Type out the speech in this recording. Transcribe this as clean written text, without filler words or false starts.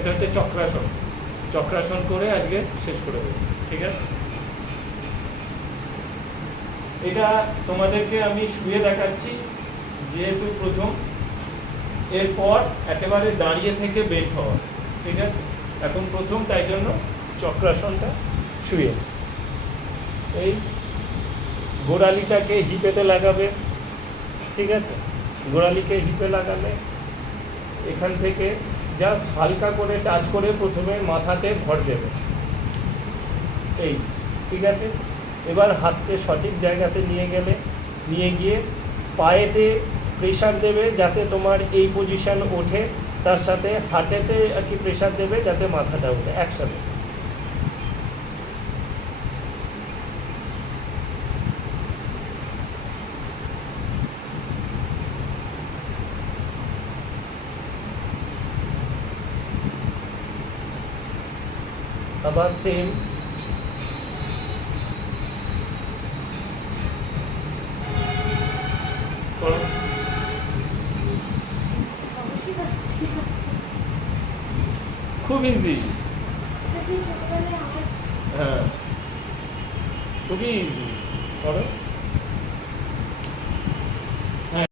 সেটা হচ্ছে চক্রাসন। চক্রাসন করে আজকে শেষ করে দেবো, ঠিক আছে? এটা তোমাদেরকে আমি শুয়ে দেখাচ্ছি যেহেতু প্রথম, এরপর একেবারে দাঁড়িয়ে থেকে বের হওয়া, ঠিক আছে? এখন প্রথম, তাই জন্য চক্রাসনটা শুয়ে। এই গোড়ালিটাকে হিপেতে লাগাবে, ঠিক আছে? গোড়ালিকে হিপে লাগালে এখান থেকে জাস্ট হালকা করে টাচ করে প্রথমে মাথাতে ভর দেবে, এই, ঠিক আছে? এবার হাতকে সঠিক জায়গাতে নিয়ে গিয়ে পায়েতে প্রেশার দেবে যাতে তোমার এই পজিশন ওঠে, তার সাথে হাতেতে আর কি প্রেশার দেবে যাতে মাথাটা ওঠে একসাথে। আবার সেম করো। খুব ইজি, হ্যাঁ খুবই ইজি, করো।